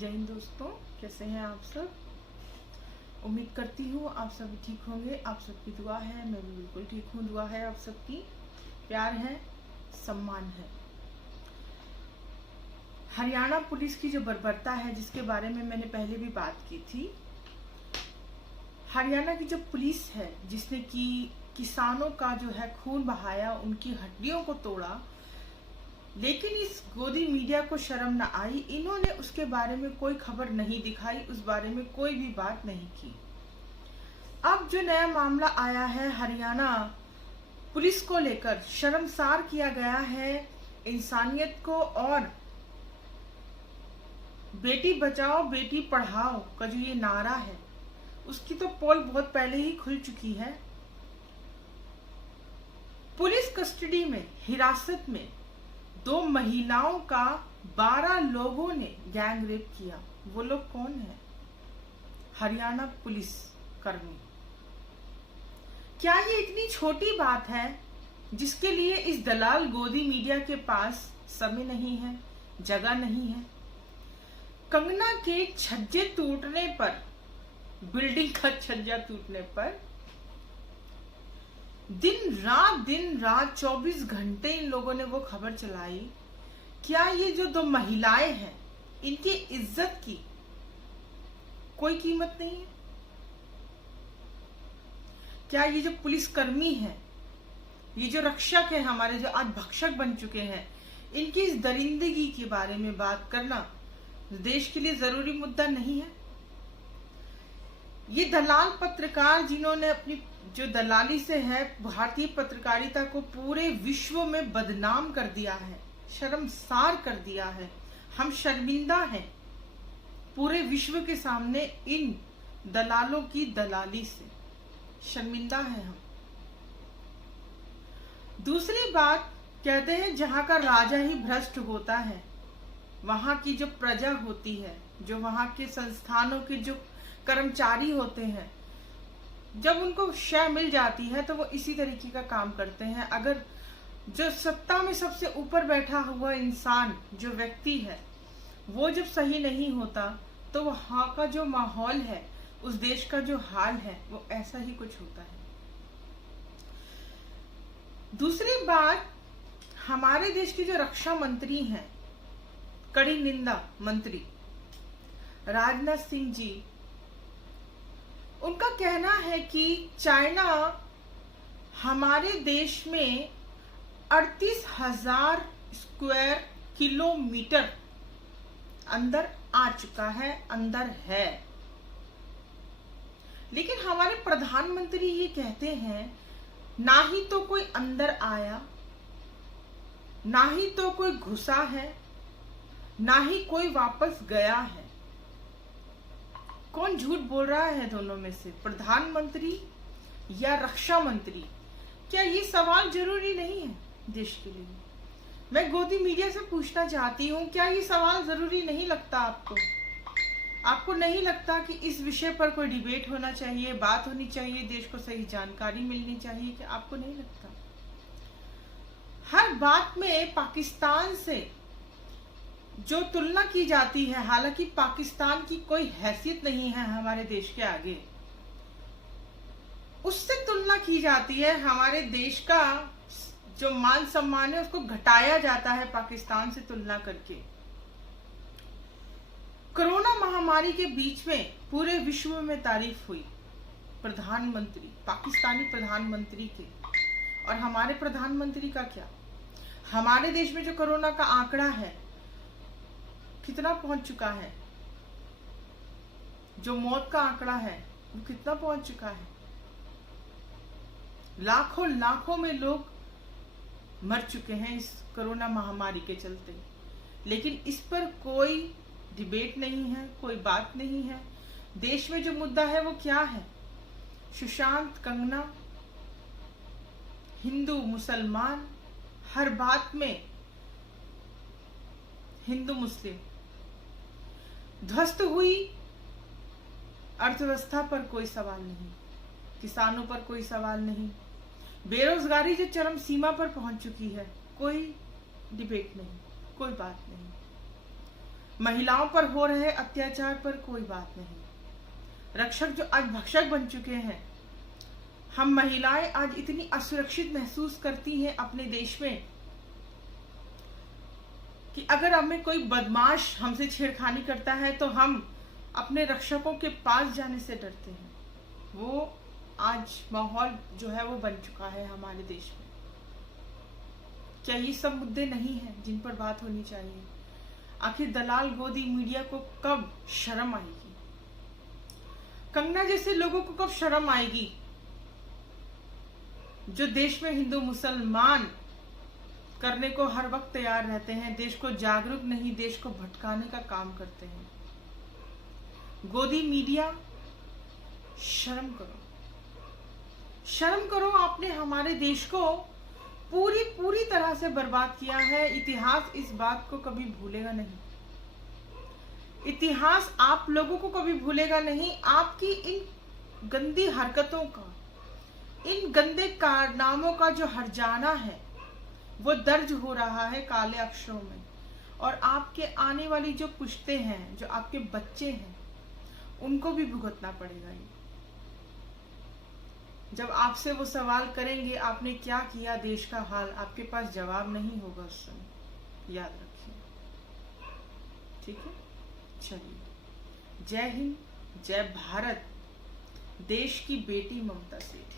जय हिंद दोस्तों, कैसे हैं आप सब। उम्मीद करती हूँ आप सभी ठीक होंगे। आप सबकी दुआ है, मैं भी बिल्कुल ठीक हूँ। दुआ है आप सबकी, प्यार है, सम्मान है। हरियाणा पुलिस की जो बर्बरता है, जिसके बारे में मैंने पहले भी बात की थी। हरियाणा की जो पुलिस है, जिसने कि किसानों का जो है खून बहाया, उनकी हड्डियों को तोड़ा, लेकिन इस गोदी मीडिया को शर्म न आई। इन्होंने उसके बारे में कोई खबर नहीं दिखाई, उस बारे में कोई भी बात नहीं की। अब जो नया मामला आया है हरियाणा पुलिस को लेकर, शर्मसार किया गया है इंसानियत को, और बेटी बचाओ बेटी पढ़ाओ का जो ये नारा है, उसकी तो पोल बहुत पहले ही खुल चुकी है। पुलिस कस्टडी में, हिरासत में 2 महिलाओं का 12 लोगों ने गैंग रेप किया। वो लोग कौन है? हरियाणा पुलिस कर्मी। क्या ये इतनी छोटी बात है जिसके लिए इस दलाल गोदी मीडिया के पास समय नहीं है, जगह नहीं है? कंगना के छज्जे टूटने पर, बिल्डिंग का छज्जा टूटने पर दिन रात 24 घंटे इन लोगों ने वो खबर चलाई। क्या ये जो 2 महिलाएं हैं, इनकी इज्जत की कोई कीमत नहीं है? क्या ये जो पुलिसकर्मी है, ये जो रक्षक है हमारे, जो आज भक्षक बन चुके हैं, इनकी इस दरिंदगी के बारे में बात करना देश के लिए जरूरी मुद्दा नहीं है? ये दलाल पत्रकार, जिन्होंने अपनी जो दलाली से है भारतीय पत्रकारिता को पूरे विश्व में बदनाम कर दिया है, शर्मसार कर दिया है। हम शर्मिंदा हैं पूरे विश्व के सामने इन दलालों की दलाली से, शर्मिंदा है हम। दूसरी बात, कहते हैं जहां का राजा ही भ्रष्ट होता है, वहां की जो प्रजा होती है, जो वहां के संस्थानों के जो कर्मचारी होते हैं, जब उनको शय मिल जाती है तो वो इसी तरीके का काम करते हैं। अगर जो सत्ता में सबसे ऊपर बैठा हुआ इंसान, जो व्यक्ति है, वो जब सही नहीं होता तो वहाँ का जो माहौल है, उस देश का जो हाल है, वो ऐसा ही कुछ होता है। दूसरी बात, हमारे देश की जो रक्षा मंत्री हैं, कड़ी निंदा मंत्री राजनाथ सिंह जी, उनका कहना है कि चाइना हमारे देश में 38,000 स्क्वायर किलोमीटर अंदर आ चुका है, अंदर है। लेकिन हमारे प्रधानमंत्री ये कहते हैं, ना ही तो कोई अंदर आया, ना ही तो कोई घुसा है, ना ही कोई वापस गया है। कौन झूठ बोल रहा है दोनों में से, प्रधानमंत्री या रक्षा मंत्री? क्या ये सवाल जरूरी नहीं है देश के लिए? मैं गोदी मीडिया से पूछना चाहती हूँ, क्या ये सवाल जरूरी नहीं लगता आपको? आपको नहीं लगता कि इस विषय पर कोई डिबेट होना चाहिए, बात होनी चाहिए, देश को सही जानकारी मिलनी चाहिए? क्या आपको नहीं लगता? हर बात में पाकिस्तान से जो तुलना की जाती है, हालांकि पाकिस्तान की कोई हैसियत नहीं है हमारे देश के आगे, उससे तुलना की जाती है। हमारे देश का जो मान सम्मान है, उसको घटाया जाता है पाकिस्तान से तुलना करके। कोरोना महामारी के बीच में पूरे विश्व में तारीफ हुई प्रधानमंत्री, पाकिस्तानी प्रधानमंत्री के, और हमारे प्रधानमंत्री का क्या? हमारे देश में जो कोरोना का आंकड़ा है, कितना पहुंच चुका है? जो मौत का आंकड़ा है, वो कितना पहुंच चुका है? लाखों में लोग मर चुके हैं इस कोरोना महामारी के चलते। लेकिन इस पर कोई डिबेट नहीं है, कोई बात नहीं है। देश में जो मुद्दा है वो क्या है? सुशांत, कंगना, हिंदू मुसलमान, हर बात में हिंदू मुस्लिम। ध्वस्त हुई अर्थव्यवस्था पर कोई सवाल नहीं, किसानों पर कोई सवाल नहीं, बेरोजगारी जो चरम सीमा पर पहुंच चुकी है, कोई डिबेट नहीं, कोई बात नहीं। महिलाओं पर हो रहे अत्याचार पर कोई बात नहीं। रक्षक जो आज भक्षक बन चुके हैं, हम महिलाएं आज इतनी असुरक्षित महसूस करती हैं अपने देश में कि अगर हमें कोई बदमाश हमसे छेड़खानी करता है तो हम अपने रक्षकों के पास जाने से डरते हैं। वो आज माहौल जो है वो बन चुका है हमारे देश में। क्या ये सब मुद्दे नहीं हैं जिन पर बात होनी चाहिए? आखिर दलाल गोदी मीडिया को कब शर्म आएगी? कंगना जैसे लोगों को कब शर्म आएगी जो देश में हिंदू मुसलमान करने को हर वक्त तैयार रहते हैं, देश को जागरूक नहीं देश को भटकाने का काम करते हैं। गोदी मीडिया, शर्म करो, शर्म करो। आपने हमारे देश को पूरी तरह से बर्बाद किया है। इतिहास इस बात को कभी भूलेगा नहीं। इतिहास आप लोगों को कभी भूलेगा नहीं। आपकी इन गंदी हरकतों का, इन गंदे कारनामों का जो हर्जाना है वो दर्ज हो रहा है काले अक्षरों में। और आपके आने वाली जो पुश्तें हैं, जो आपके बच्चे हैं, उनको भी भुगतना पड़ेगा ये। जब आपसे वो सवाल करेंगे आपने क्या किया देश का हाल, आपके पास जवाब नहीं होगा उस समय, याद रखिए। ठीक है, चलिए। जय हिंद, जय भारत। देश की बेटी ममता सेठ।